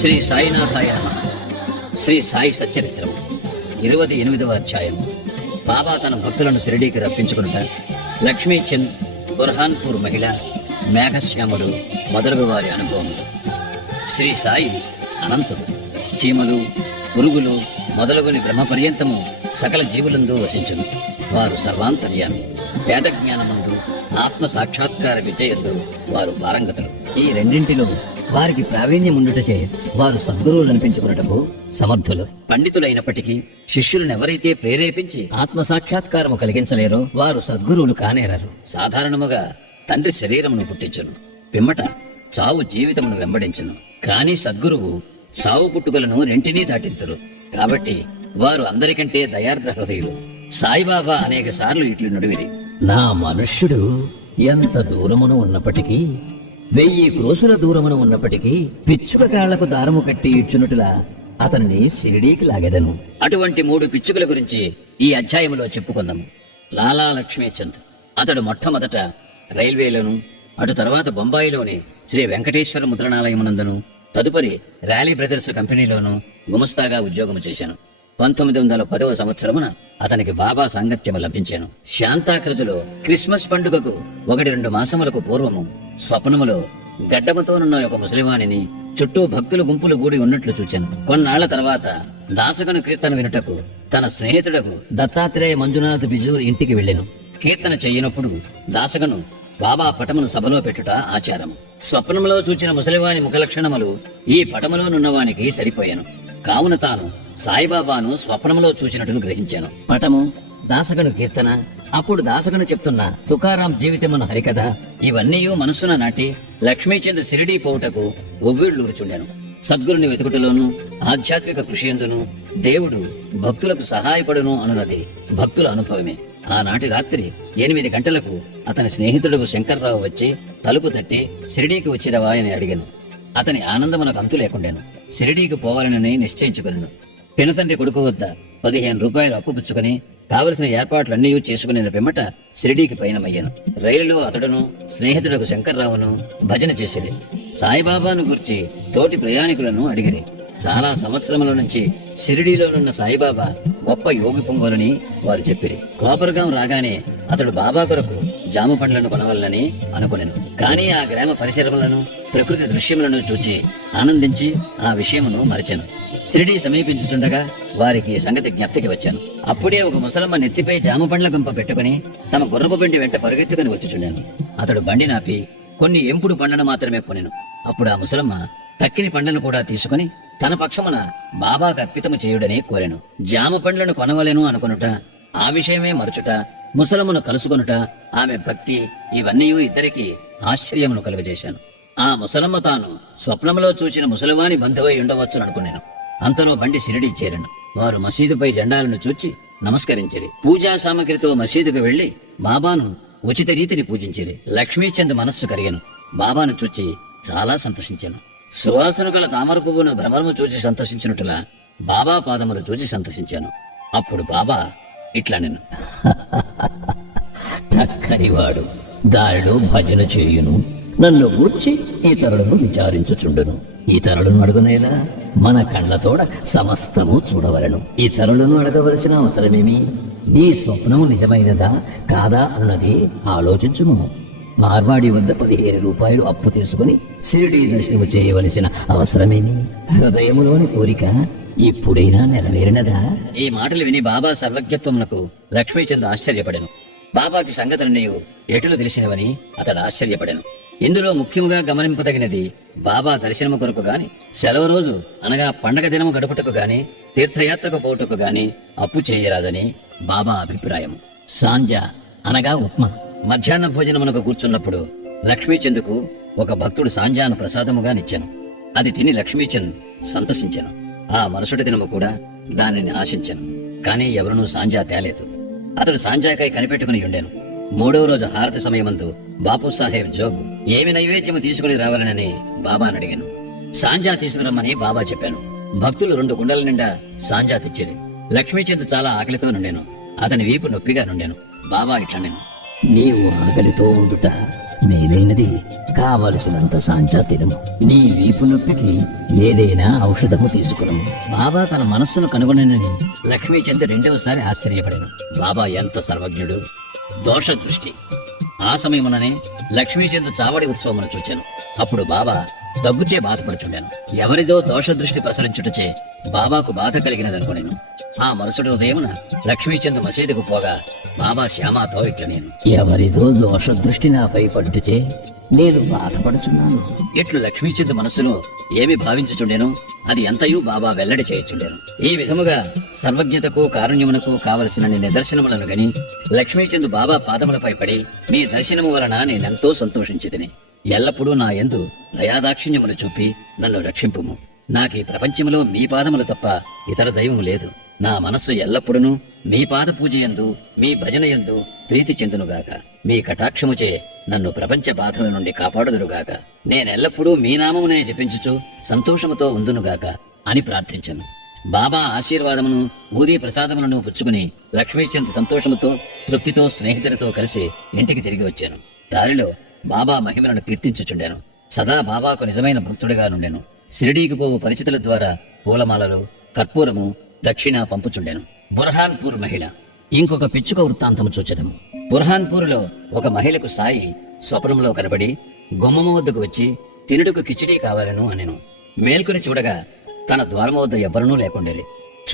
శ్రీ సాయినాథాయ శ్రీ సాయి సత్యరిత్రం ఇరవై ఎనిమిదవ అధ్యాయం. బాబా తన భక్తులను షిరిడీకి రప్పించుకునుట లక్ష్మీచంద్ బుర్హాన్పూర్ మహిళ మేఘశ్యాముడు మొదలగు వారి అనుభవములు. శ్రీ సాయి అనంతుడు చీమలు పురుగులు మొదలగుని బ్రహ్మ పర్యంతము సకల జీవులందు వసించును. వారు సర్వాంతర్యామి. వేద జ్ఞానమందు ఆత్మ సాక్షాత్కార విజయందు వారు పారంగతులు. ఈ రెండింటిలో వారికి ప్రావీణ్యం ఉండుటచే వారు సద్గురువులు అనిపించుకున్నటకు సమర్థులు. పండితులైనప్పటికీ శిష్యులను ఎవరైతే ప్రేరేపించి ఆత్మ సాక్షాత్కారము కలిగించలేరో వారు సద్గురువులు కానేరారు. సాధారణముగా తండ్రి శరీరమును పుట్టించును. పిమ్మట చావు జీవితమును వెంబడించును. కానీ సద్గురువు సావు పుట్టుకలను రెంటినీ దాటింతురు. కాబట్టి వారు అందరికంటే దయార్ద్ర హృదయులు. సాయిబాబా అనేక సార్లు ఇట్లు నడువిరి. నా మనుష్యుడు ఎంత దూరమును ఉన్నప్పటికీ వెయ్యి క్రోసుల దూరమున ఉన్నప్పటికీ పిచ్చుక కాళ్ళకు దారము కట్టి ఇచ్చునుటులా అతన్ని షిరిడీకి లాగెదను. అటువంటి మూడు పిచ్చుకల గురించి ఈ అధ్యాయంలో చెప్పుకుందాం లాలా లక్ష్మీచంద్ అతడు మొట్టమొదట రైల్వేలోను అటు తర్వాత బొంబాయిలోని శ్రీ వెంకటేశ్వర ముద్రణాలయమునందును తదుపరి ర్యాలీ బ్రదర్స్ కంపెనీలోను గుమస్తాగా ఉద్యోగము చేశాను. పంతొమ్మిది వందల పదవ సంవత్సరమున అతనికి బాబా సాంగత్యము లభించాను. శాంతాకృతిలో క్రిస్మస్ పండుగకు ఒకటి రెండు మాసములకు పూర్వము స్వప్నములో గడ్డముతోనున్న ఒక ముసలివాణిని చుట్టూ భక్తుల గుంపులు గూడి ఉన్నట్లు చూచాను. కొన్నాళ్ళ తర్వాత దాసగను కీర్తన వినుటకు తన స్నేహితుడకు దత్తాత్రేయ మంజునాథ్ బిజూర్ ఇంటికి వెళ్ళాను. కీర్తన చెయ్యనప్పుడు దాసగను బాబా పటమును సభలో పెట్టుట ఆచారం స్వప్నంలో చూచిన ముసలివాని ముఖలక్షణములు ఈ పటములోనున్నవానికి సరిపోయాను. కావున తాను సాయిబాబాను స్వప్నంలో చూసినట్లు గ్రహించాను. పటము దాసగను కీర్తన అప్పుడు దాసగను చెప్తున్న తుకారాం జీవితమున హరికథ ఇవన్నీ మనసున నాటి లక్ష్మీచంద్ సిరిడీ పోవుటకు ఒవ్విళ్ళూరుచుండెను సద్గురుని వెతుకుటలోను ఆధ్యాత్మిక కృషి ఎందును దేవుడు భక్తులకు సహాయపడును అనున్నది భక్తుల అనుభవమే. ఆనాటి రాత్రి ఎనిమిది గంటలకు అతని స్నేహితుడు శంకర్రావు వచ్చి తలుపు తట్టి షిరిడీకి వచ్చిరవా అని అడిగాను. అతని ఆనందమునకు అంతు లేకుండాను షిరిడీకి పోవాలని నిశ్చయించుకున్నాను పినతండ్రి కొడుకు వద్ద పదిహేను రూపాయలు అప్పు పుచ్చుకుని కావలసిన ఏర్పాట్లన్నీ చేసుకుని పిమ్మట షిరిడీకి పయనమయ్యాను. రైలులో అతడును స్నేహితుడకు శంకర్రావును భజన చేసిరి సాయిబాబాను గురించి తోటి ప్రయాణికులను అడిగిరి చాలా సంవత్సరముల నుంచి షిరిడీలో ఉన్న సాయిబాబా గొప్ప యోగి పొంగోలని వారు చెప్పిరి. కోపరగాం రాగానే అతడు బాబా కొరకు జామ పండ్లను కొనవలనని అనుకునేను. కానీ ఆ గ్రామ పరిసరములను ప్రకృతి దృశ్యములను చూచి ఆనందించి ఆ విషయమును మరచాను. షిరిడీ సమీపించుచుండగా వారికి సంగతి జ్ఞప్తికి వచ్చాను. అప్పుడే ఒక ముసలమ్మ నెత్తిపై జామ పండ్ల గుంప పెట్టుకుని తమ గుర్రపు బండి వెంట పరుగెత్తుకుని వచ్చుచుండాను. అతడు బండి నాపి కొన్ని ఎంపుడు పండ్లను మాత్రమే కొనెను. అప్పుడు ఆ ముసలమ్మ తక్కిన పండ్లను కూడా తీసుకుని తన పక్షమున బాబాకు అర్పితము చేయుడని కోరెను. జామ పండ్లను కొనవలేను అనుకొనుట ఆ విషయమే మరచుట ముసలమును కలుసుకొనుట ఆమె భక్తి ఇవన్నీ ఇద్దరికి ఆశ్చర్యమును కలుగజేశాను. ఆ ముసలమ్మ తాను స్వప్నంలో చూసిన ముసలివాని బంధువై ఉండవచ్చుననుకున్నాను అంతలో బండి షిరిడి చేరను. వారు మసీదుపై జెండాలను చూచి నమస్కరించిరి. పూజా సామగ్రితో మసీదుకు వెళ్ళి బాబాను ఉచిత రీతిని పూజించిరి. లక్ష్మీచంద్ మనస్సు కరిగను. బాబాను చూచి చాలా సంతోషించాను. సువాసన గల తామర పువ్వును భ్రమరము చూచి సంతోషించినట్టులా బాబా పాదములు చూచి సంతోషించాను అప్పుడు బాబా ఇట్లా నేను టక్కరివాడు దారిలో భజన చేయును. నన్ను గూర్చి ఇతరులను విచారించుచుండును. ఇతరులను అడుగునేలా మన కళ్ళతోడ సమస్తము చూడవలను. ఇతరులను అడగవలసిన అవసరమేమి? నీ స్వప్నము నిజమైనదా? కాదా అన్నది ఆలోచించుము. మార్వాడి వద్ద పదిహేను రూపాయలు అప్పు తీసుకుని షిరిడి దర్శనము చేయవలసిన అవసరమేమి? హృదయములోని కోరిక ఇప్పుడైనా నెరవేరినదా? ఈ మాటలు విని బాబా సర్వజ్ఞత్వమునకు లక్ష్మీచంద్ ఆశ్చర్యపడెను. బాబాకి సంగతులన్నీ ఎటులు తెలిసినవని అతడు ఆశ్చర్యపడెను. ఇందులో ముఖ్యముగా గమనింపదగినది బాబా దర్శనము కొరకు గాని సెలవు రోజు అనగా పండగ దినము గడుపుటకు గాని తీర్థయాత్రకు పోటుకు గాని అప్పు చేయరాదని బాబా అభిప్రాయం సాంజ అనగా ఉప్మా. మధ్యాహ్న భోజనమునకు కూర్చున్నప్పుడు లక్ష్మీచంద్కు ఒక భక్తుడు సాంజాను ప్రసాదముగా నిచ్చాను. అది తిని లక్ష్మీచంద్ సంతసించాను. ఆ మరుసటి దినము కూడా దానిని ఆశించాను. కానీ ఎవరునూ సాంజా తేలేదు. అతడు సాంజాకై కనిపెట్టుకుని ఉండాను. మూడవ రోజు హారతి సమయమందు బాపు సాహెబ్ జోగు ఏమి నైవేద్యము తీసుకుని రావాలనని బాబాను అడిగాను. సాంజా తీసుకురమ్మని బాబా చెప్పాను. భక్తులు రెండు కుండల నిండా సాంజా తెచ్చారు లక్ష్మీచంద్ చాలా ఆకలితో నుండాను. అతని వీపు నొప్పిగా నుండాను. బాబా ఇట్లా నేను నీవు ఆకలితో ఉండుట మేలైనది కావలసినంత సాంచా తినము. నీ వీపు నొప్పికి ఏదైనా ఔషధము తీసుకురము. బాబా తన మనస్సును కనుగొనని లక్ష్మీచంద్ రెండవసారి ఆశ్చర్యపడను. బాబా ఎంత సర్వజ్ఞుడు. దోష దృష్టి ఆ సమయముననే లక్ష్మీచంద్ చావడి ఉత్సవమును చూచాను. అప్పుడు బాబా దగ్గుచే బాధపడుచుండాను. ఎవరిదో దోష దృష్టి ప్రసరించుటచే బాబాకు బాధ కలిగినదనుకునేను. ఆ మరుసటి ఉదయమున లక్ష్మీచంద్ మసీదుకు పోగా బాబా శ్యామాతో ఇట్ల నేను. ఎవరిదో దోష దృష్టి నాపై పడుటచే నేను బాధపడుచున్నాను. ఇట్లు లక్ష్మీచంద్ మనస్సులో ఏమి భావించుచుండెను? అది ఎంతయూ బాబా వెల్లడి చేయుచుండెను. ఈ విధముగా సర్వజ్ఞతకు కారుణ్యమునకు కావలసిన నిదర్శనములను గని లక్ష్మీచంద్ బాబా పాదములపై పడి మీ దర్శనము వలన నేనెంతో సంతోషించితిని. ఎల్లప్పుడూ నా యందు దయాదాక్షిణ్యమును చూపి నన్ను రక్షింపుము. నాకు ఈ ప్రపంచములో మీ పాదములు తప్ప ఇతర దైవం లేదు. నా మనస్సు ఎల్లప్పుడూ మీ పాద మీ భజన యందు ప్రీతి చెందునుగాక. మీ కటాక్షముచే నన్ను ప్రపంచ బాధల నుండి కాపాడుదురుగాక. నేనెల్లప్పుడూ మీ నామమునే జపించుచు సంతోషముతో ఉందునుగాక అని ప్రార్థించను. బాబా ఆశీర్వాదమును ఊదీ ప్రసాదములను పుచ్చుకుని లక్ష్మీచంద్ సంతోషముతో తృప్తితో స్నేహితులతో కలిసి ఇంటికి తిరిగి వచ్చాను. దారిలో బాబా మహిమలను కీర్తించుచుండాను. సదా బాబాకు నిజమైన భక్తుడిగా నుండెను. షిరిడీకి పోవు పరిచితుల ద్వారా పూలమాలలు కర్పూరము దక్షిణ పంపుచుండెను. బుర్హాన్పూర్ మహిళ. ఇంకొక పిచ్చుక వృత్తాంతము చూచదము. బుర్హాన్పూర్లో ఒక మహిళకు సాయి స్వప్నంలో కనబడి గుమ్మము వద్దకు వచ్చి తినుటకు కిచిడీ కావాలను అనెను. మేల్కొని చూడగా తన ద్వారము వద్ద ఎవ్వరనూ లేకుండేది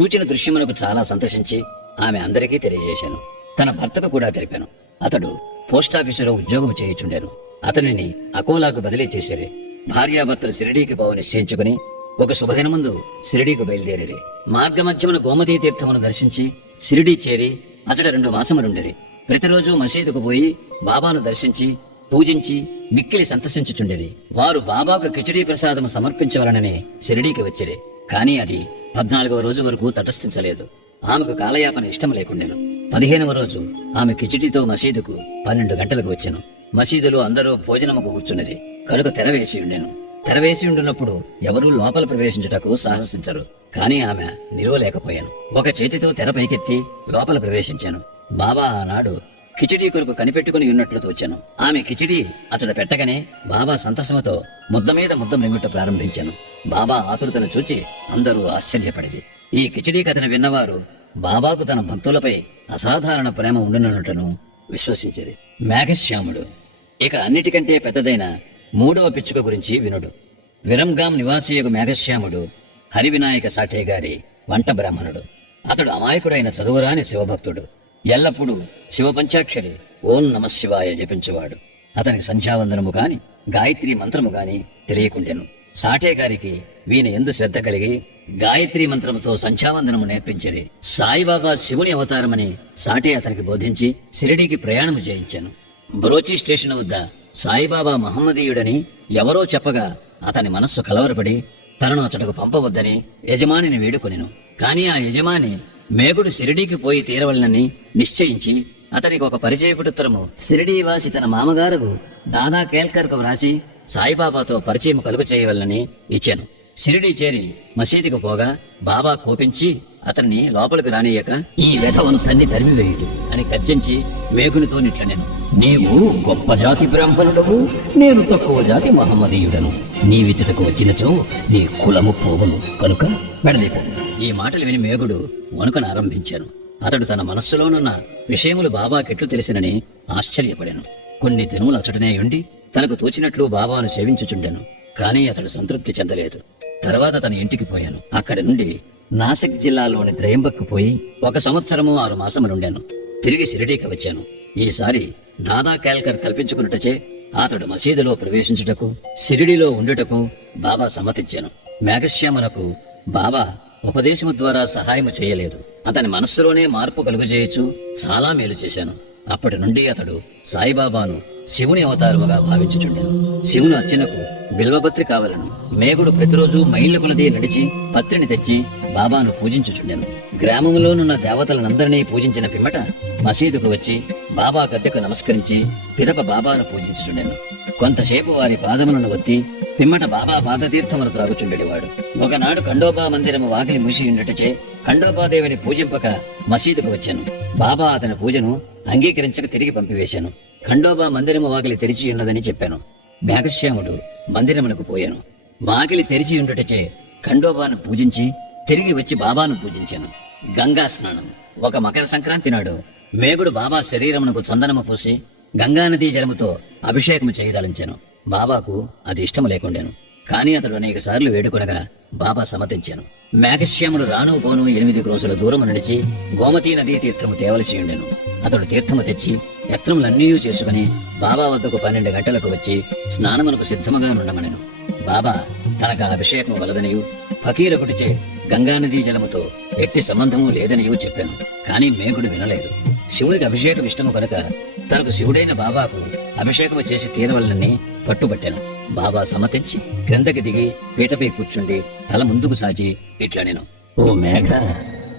చూచిన దృశ్యమునకు చాలా సంతోషించి ఆమె అందరికీ తెలియజేశాను. తన భర్తకు కూడా తెలిపాను. అతడు పోస్టాఫీసులో ఉద్యోగం చేయుచుండారు అతనిని అకోలాకు బదిలీ చేసిరి. భార్యాభర్తలు షిరిడీకి పోవ నిశ్చయించుకుని ఒక శుభదిన ముందు షిరిడీకి బయలుదేరి మార్గమధ్యమున గోమతీ తీర్థమును దర్శించి షిరిడీ చేరి అతడు రెండు మాసములుండిరి ప్రతిరోజు మసీదుకు పోయి బాబాను దర్శించి పూజించి మిక్కిలి సంతసించుచుండిరి. వారు బాబాకు కిచడీ ప్రసాదము సమర్పించవలనని షిరిడీకి వచ్చిరి. కాని అది పద్నాలుగవ రోజు వరకు తటస్థించలేదు. ఆమెకు కాలయాపన ఇష్టం లేకుండెను. పదిహేనవ రోజు ఆమె కిచిడితో మసీదుకు పన్నెండు గంటలకు వచ్చెను. మసీదులో అందరూ భోజనముకు కూర్చున్నది. కనుక తెరవేసి ఉండెను. తెరవేసి ఉండినప్పుడు ఎవరూ లోపల ప్రవేశించుటకు సాహసించరు. కానీ ఆమె నిలవలేకపోయాను. ఒక చేతితో తెర పైకెత్తి లోపల ప్రవేశించాను. బాబా ఆనాడు కిచిడీ కొరకు కనిపెట్టుకుని ఉన్నట్లు తోచాను. ఆమె కిచిడీ అతడు పెట్టగానే బాబా సంతసముతో ముద్ద మీద ముద్ద మింగుట ప్రారంభించాను. బాబా ఆతురతను చూచి అందరూ ఆశ్చర్యపడింది ఈ కిచిడీ కథను విన్నవారు బాబాకు తన భక్తులపై అసాధారణ ప్రేమ ఉండునట్టును విశ్వసించరు. మేఘశ్యాముడు ఇక అన్నిటికంటే పెద్దదైన మూడవ పిచ్చుక గురించి వినుడు. విరంగాం నివాసియకు మేఘశ్యాముడు హరివినాయక సాఠే గారి వంట బ్రాహ్మణుడు. అతడు అమాయకుడైన చదువురాని శివభక్తుడు. ఎల్లప్పుడూ శివ పంచాక్షరి ఓం నమశివాయ జపించువాడు. అతనికి సంధ్యావందనము గాని గాయత్రి మంత్రము గాని తెలియకుండెను. సాఠే గారికి వీని ఎందు శ్రద్ధ కలిగి గాయత్రి మంత్రముతో సంధ్యావందనము నేర్పించరి. సాయిబాబా శివుని అవతారమని సాటే అతనికి బోధించి షిరిడీకి ప్రయాణము చేయించాను. బ్రోచి స్టేషన్ వద్ద సాయిబాబా మహమ్మదీయుడని ఎవరో చెప్పగా అతని మనస్సు కలవరపడి తనను అతడుకు పంపవద్దని యజమానిని వేడుకొనెను. కాని ఆ యజమాని మేకుడు షిరిడీకి పోయి తీరవలనని నిశ్చయించి అతనికి ఒక పరిచయపుటత్తరము. షిరిడీవాసి తన మామగారు దాదా కేల్కర్కు వ్రాసి సాయిబాబాతో పరిచయం కలుగు చేయవలనని ఇచ్చాను. షిరిడీ చేరి మసీదుకు పోగా బాబా కోపించి అతన్ని లోపలికి రానియక ఈ వెధవను తన్ని తరిమివేయుడు. అని గర్జించి వేగునితో నిట్లనెను. నీవు గొప్ప జాతి బ్రాహ్మణుడవు నేను తక్కువ జాతి మహమ్మదీయుడను. నీవిచ్చటకు వచ్చినచో నీ కులము పోవను. కనుక వెడలిపో ఈ మాటలు విని మేఘుడు వణుకను ఆరంభించాను. అతడు తన మనస్సులోనున్న విషయములు బాబాకెట్లు తెలిసినని ఆశ్చర్యపడాను. కొన్ని దినములు అచటనే ఉండి తనకు తోచినట్లు బాబాను సేవించుచుండెను. కానీ అతడు సంతృప్తి చెందలేదు. తర్వాత తన ఇంటికి పోయాను. అక్కడి నుండి నాసిక్ జిల్లాలోని త్రయంబక్కు పోయి ఒక సంవత్సరము ఆరు మాసములుండాను. తిరిగి షిరిడీకి వచ్చాను. ఈసారి దాదా కేల్కర్ కల్పించుకున్నటచే అతడు మసీదులో ప్రవేశించుటకు షిరిడీలో ఉండుటకు బాబా సమ్మతించాను. మేఘశ్యామునకు బాబా ఉపదేశము ద్వారా సహాయము చేయలేదు. అతని మనస్సులోనే మార్పు కలుగజేయచ్చు చాలా మేలు చేశాను. అప్పటి నుండి అతడు సాయిబాబాను శివుని అవతారముగా భావించుచుండెను. శివుని అర్చనకు బిల్వపత్రి కావలను. మేఘుడు ప్రతిరోజు మైళ్ళ కొలది నడిచి పత్రిని తెచ్చి బాబాను పూజించుచుండెను. గ్రామంలోనున్న దేవతలనందరినీ పూజించిన పిమ్మట మసీదుకు వచ్చి బాబా గద్దెకు నమస్కరించి పిదప బాబాను పూజించుచుండెను. కొంతసేపు వారి పాదములను ఒత్తి పిమ్మట బాబా పాదతీర్థమును త్రాగుచుండేవాడు ఒకనాడు ఖండోబా మందిరము వాకిలి మూసి ఉండటచే ఖండోబాదేవిని పూజింపక మసీదుకు వచ్చాను. బాబా అతని పూజను అంగీకరించక తిరిగి పంపివేశాను. ఖండోబా మందిరము వాకిలి తెరిచి ఉన్నదని చెప్పాను. మేఘశ్యాముడు మందిరమునకు పోయాను. వాకిలి తెరిచి ఉండటచే ఖండోబాను పూజించి తిరిగి వచ్చి బాబాను పూజించాను. గంగా స్నానం ఒక మకర సంక్రాంతి నాడు మేగుడు బాబా శరీరమునకు చందనము పూసి గంగానదీ జలముతో అభిషేకము చేయదలించాను. బాబాకు అది ఇష్టము లేకుండాను. కాని అతడు అనేక సార్లు వేడుకొనగా బాబా సమ్మతించాను. మేఘశ్యాముడు రాను పోను ఎనిమిది రోజుల దూరము నడిచి గోమతీ నదీ తీర్థము తేవలసి ఉండెను. అతడు తీర్థము తెచ్చి యత్నములన్నీ చేసుకుని బాబా వద్దకు పన్నెండు గంటలకు వచ్చి స్నానమునకు సిద్ధముగా నుండమనెను. బాబా తనకు అభిషేకము వలదనియు ఫకీరకుడిచే గంగానదీ జలముతో ఎట్టి సంబంధము లేదనియు చెప్పాను. కానీ మేకుడు వినలేదు. శివుడికి అభిషేకం ఇష్టము కనుక తనకు శివుడైన బాబాకు అభిషేకము చేసి తీరవలనని పట్టుబట్టాను. బాబా సమ్మతించి క్రిందకి దిగి పీటపై కూర్చుండి తల ముందుకు సాచి ఇట్లా నేను. ఓ మేఘ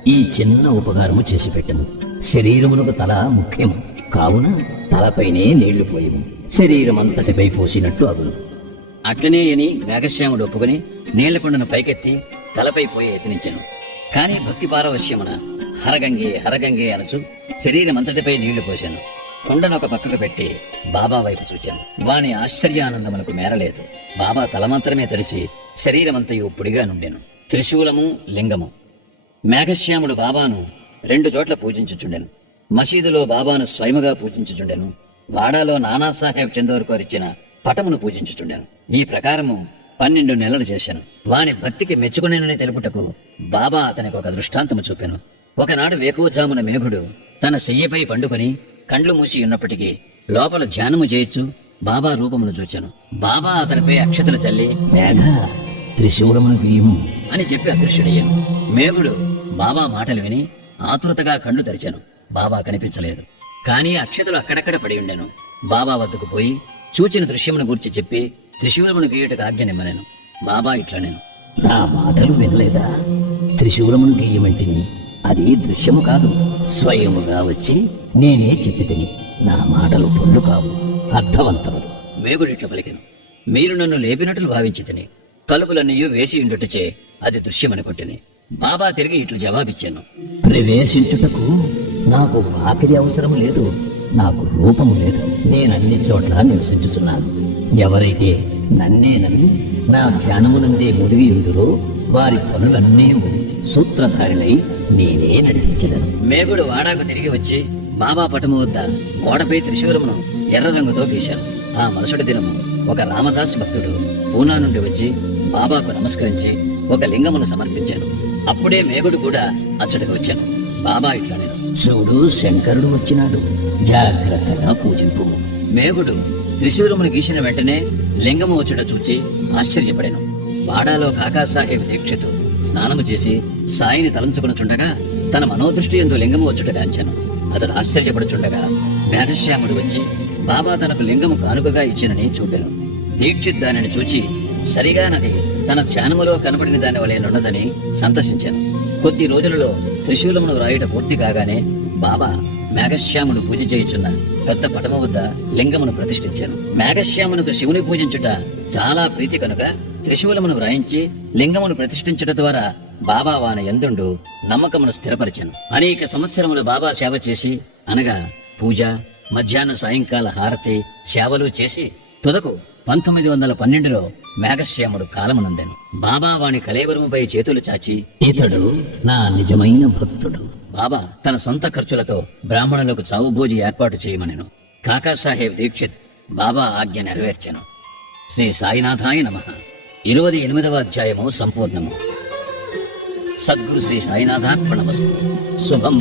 ఈ చిన్న ఉపకారము చేసి పెట్టను. శరీరమునకు తల ముఖ్యము. కావున తలపైనే నీళ్ళు పోయము. శరీరం అంతటిపై పోసినట్లు అగును. అట్లనే అని మేఘశ్యాముడు ఒప్పుకొని నీళ్ళకొండను పైకెత్తి తలపై పోయి యత్నించాను. కానీ భక్తి పారవశ్యమున హరగంగే హరగంగే అనచు శరీరమంతటిపై నీళ్ళు పోశాను కొండను ఒక పక్కకు పెట్టి బాబా వైపు చూచాను. వాని ఆశ్చర్యానందములకు మేరలేదు. బాబా తలమాత్రమే తడిసి శరీరమంతయు పొడిగా నుండెను. త్రిశూలము లింగము. మేఘశ్యాముడు బాబాను రెండు చోట్ల పూజించుచుండెను. మసీదులో బాబాను స్వయముగా పూజించుచుండెను. వాడాలో నానాసాహెబ్ చందోర్కర్ ఇచ్చిన పటమును పూజించుచుండెను. ఈ ప్రకారము పన్నెండు నెలలు చేశాను. వాని భక్తికి మెచ్చుకునేనని తెలుపుటకు బాబా అతనికి ఒక దృష్టాంతము చూపాను. ఒకనాడు వేకువజామున మేఘుడు తన శయ్యపై పండుకొని కండ్లు మూసి ఉన్నప్పటికీ లోపల ధ్యానము చేయొచ్చు బాబా రూపమును చూచాను. బాబా అతనిపై అక్షతలు తల్లి మేఘ త్రిశూలమును గీయము అని చెప్పి అదృశ్యుడయ్యాను. మేఘుడు బాబా మాటలు విని ఆతురతగా కండ్లు తెరిచాను. బాబా కనిపించలేదు. కానీ అక్షతలు అక్కడక్కడ పడి ఉండెను. బాబా వద్దకు పోయి చూచిన దృశ్యమును గురించి చెప్పి త్రిశూలమును గీయటకు ఆజ్ఞనిమ్మనేను బాబా ఇట్లా నేను. నా మాటలు వినలేదా? త్రిశూలమును గీయమంటిని అది దృశ్యము కాదు. స్వయముగా వచ్చి నేనే చెప్పితిని. నా మాటలు పొల్లు కావు. అర్థవంతములు. వేగుడిట్లు పలికెను. మీరు నన్ను లేపినట్లు భావించి తిని తలుపులన్నీ వేసి ఉండుటచే అది దృశ్యమని కొట్టిని. బాబా తిరిగి ఇట్లు జవాబిచ్చాను. ప్రవేశించుటకు నాకు ఆఖరి అవసరం లేదు. నాకు రూపము లేదు. నేనన్ని చోట్ల నివసించుతున్నాను ఎవరైతే నన్నే నమ్మి నా ధ్యానమునందే ముదిగి ఉందిరో వారి పనులన్నీ సూత్రధారినై నేనే నడిపించదను. మేగుడు వాడాకు తిరిగి వచ్చి బాబా పటము వద్ద గోడపై త్రిశూలమును ఎర్ర రంగుతో గీశాను. ఆ మరుసటి దినము ఒక రామదాస్ భక్తుడు పూనా నుండి వచ్చి బాబాకు నమస్కరించి ఒక లింగమును సమర్పించాను. అప్పుడే మేగుడు కూడా అచ్చడికి వచ్చాను. బాబా ఇట్లా నేను చూడు శంకరుడు వచ్చినాడు. జాగ్రత్తగా పూజింపు. మేగుడు త్రిశూలమును గీసిన వెంటనే లింగము వచ్చుట చూచి ఆశ్చర్యపడాను. వాడాలో కాకాసాహెబ్ దీక్షతో స్నానము చేసి సాయిని తలంచుకునుచుండగా తన మనోదృష్టి ఎందు లింగము వచ్చుట గాంచాను. అతడు ఆశ్చర్యపడుచుండగా మేఘశ్యాముడు వచ్చి బాబా తనకు లింగము కానుకగా ఇచ్చినని చూపాను. దీక్షిత్ దానిని చూచి సరిగానది తన ధ్యానములో కనబడిన దాని వలె నున్నదని సంతసించాను. కొద్ది రోజులలో త్రిశూలమును రాయుట పూర్తి కాగానే బాబా మేఘశ్యాముడు పూజ చేయుచున్న పెద్ద పటమ వద్ద లింగమును ప్రతిష్ఠించాను మేఘశ్యామునకు శివుని పూజించుట చాలా ప్రీతి కనుక త్రిశూలమును వ్రాయించి లింగమును ప్రతిష్ఠించుట ద్వారా బాబా వాన ఎందుండు నమ్మకమును స్థిరపరిచాను. అనేక సంవత్సరములు బాబా సేవ చేసి అనగా పూజ మధ్యాహ్న సాయంకాల హారతి సేవలు చేసి తుదకు పంతొమ్మిది వందల పన్నెండులో మేఘశ్యాముడు కాలమునందాను. బాబా వాని కలేవరముపై చేతులు చాచి ఇతడు నా నిజమైన భక్తుడు. బాబా తన సొంత ఖర్చులతో బ్రాహ్మణులకు చావుభోజి ఏర్పాటు చేయమనెను. కాకాసాహేబ్ దీక్షిత్ బాబా ఆజ్ఞ నెరవేర్చెను. శ్రీ సాయినాథాయ నమ. ఇరవై ఎనిమిదవ అధ్యాయము సంపూర్ణము. సద్గురు శ్రీ సాయినాథార్పణమస్తు. శుభం